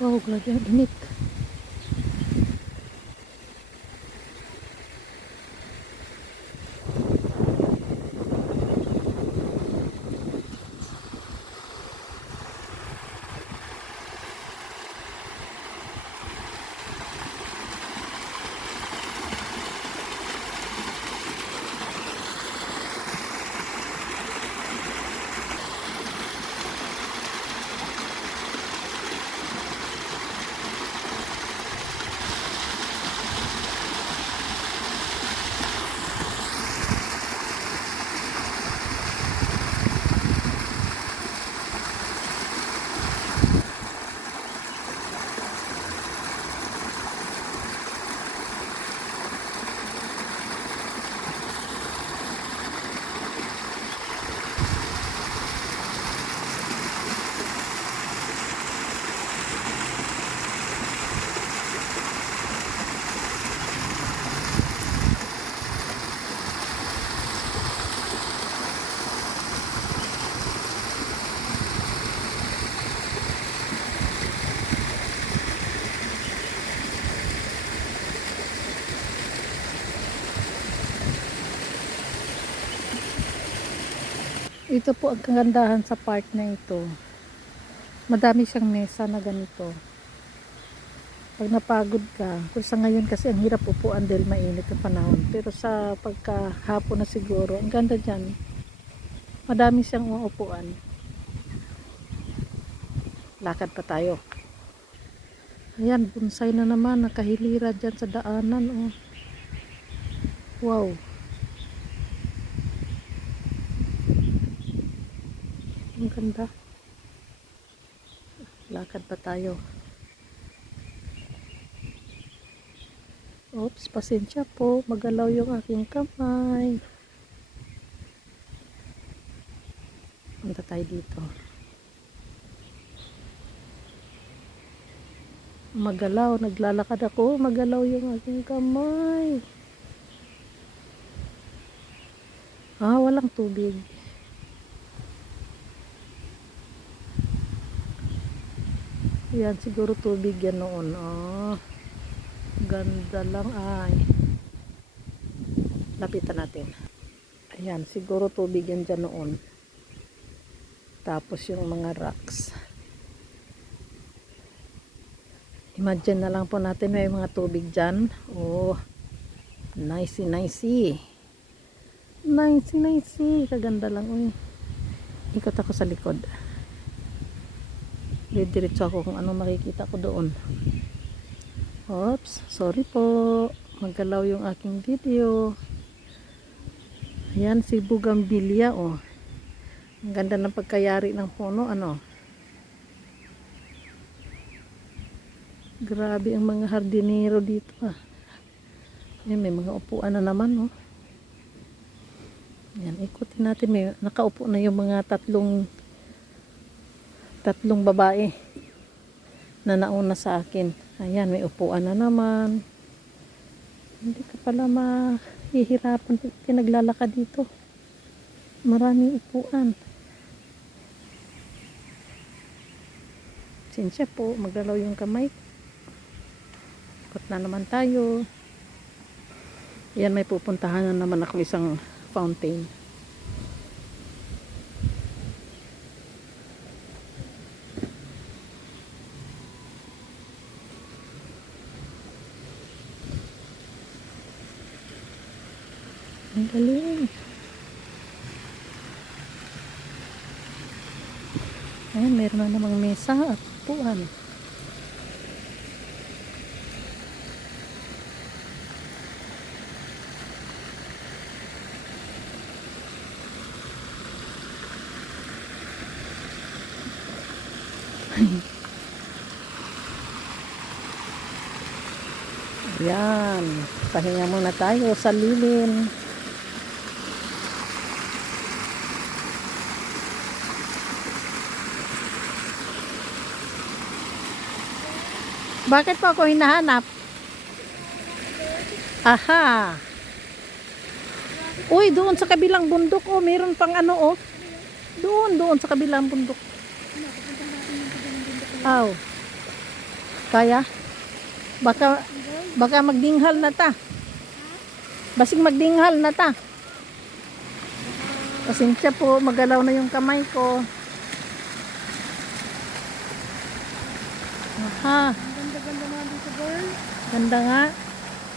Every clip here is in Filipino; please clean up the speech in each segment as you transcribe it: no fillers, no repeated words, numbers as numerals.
Wow, grabe ang init. Ito po ang kagandahan sa park na ito. Madami siyang mesa na ganito. Pag napagod ka, kung sa ngayon kasi ang hirap upuan dahil mainit ang panahon. Pero sa pagkahapon na siguro, ang ganda dyan. Madami siyang upuan. Lakad pa tayo. Ayan, bonsai na naman. Nakahilira dyan sa daanan. Oh. Wow. Ang ganda. Lakad pa tayo. Oops, pasensya po. Magalaw yung aking kamay. Punta tayo dito. Magalaw. Naglalakad ako. Magalaw yung aking kamay. Walang tubig. Yan, siguro tubig yan noon. Ganda lang ay. Lapitan natin. Ayan, siguro tubig yan dyan noon. Tapos yung mga rocks. Imagine na lang po natin may mga tubig dyan. Oh, nicey, nicey. Nicey, nicey. Kaganda lang. Uy. Ikot ako sa likod. Diretso ako kung ano makikita ko doon. Oops, sorry po. Maggalaw yung aking video. Ayan si Bougainvillea, oh. Ang ganda ng pagkayari ng puno, ano. Grabe ang mga hardinero dito, ah. Ayan, may mga upuan na naman, oh. Ayan, ikutin natin. May nakaupo na yung mga tatlong babae na nauna sa akin. Ayan, may upuan na naman. Hindi ka pala mahihirapan pinaglalakad dito. Maraming upuan. Sinsya po, maglalaw yung kamay. Ikot na naman tayo. Ayan, may pupuntahan na naman ako isang fountain. Ang galing. Ayan, meron na namang mesa at upuan. Ayan, pahinga muna tayo sa lilim. Bakit po ako hinahanap? Aha. Uy, doon sa kabilang bundok, oh, meron pang ano, oh. Doon sa kabilang bundok. Aw. Kaya? Baka magdinghal na ta. Basing magdinghal na ta. Pasensya po, magalaw na yung kamay ko. Aha. Ang ganda-ganda naman dito, girl. Ganda nga.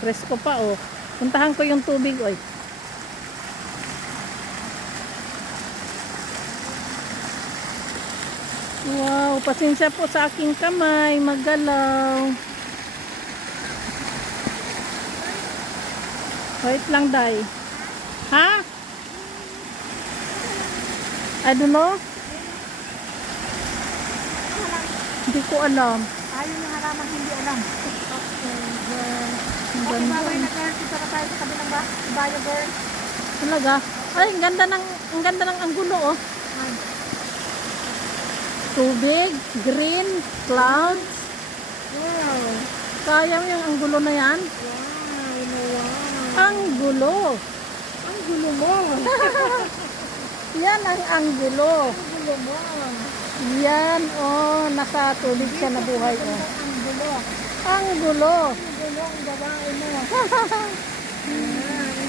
Presko pa oh. Puntahan ko yung tubig oy. Wow, pasensya po sa aking kamay, magalaw. Wait lang, Day. Ha? I don't know. Hindi ko alam. Ayaw yung halaman, hindi alam. Okay, girl. Ang Okay, ganda. babay na, girl. Kita na tayo sa kabilang bayo, girl. Talaga? Ay, ang ganda ng anggulo oh. Ay, Tubig, green, clouds. wow. Kaya mo yung anggulo na yan? Wow. Anggulo. Ang gulo mo. Yan ang anggulo. Ang gulo mo. Yan oh, nasa tubig siya nabuhay oh. Ang gulo. Anggulo. Ang gulo ang babae mo.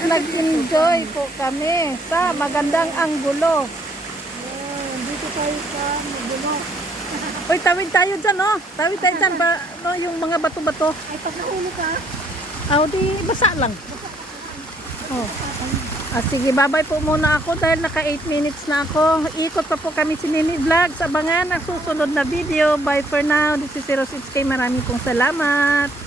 Nag-enjoy po kami sa magandang anggulo. Dito tayo sa gulo. Uy, tawid tayo dyan oh. Tawid tayo dyan ba, no, yung mga bato-bato. Ay, pag nahulog ka, Di basa lang. Oh. Sige, bye-bye po muna ako dahil naka 8 minutes na ako. Ikot pa po kami si Nini Vlogs. Abangan ang susunod na video. Bye for now. This is 06K. Maraming pong salamat.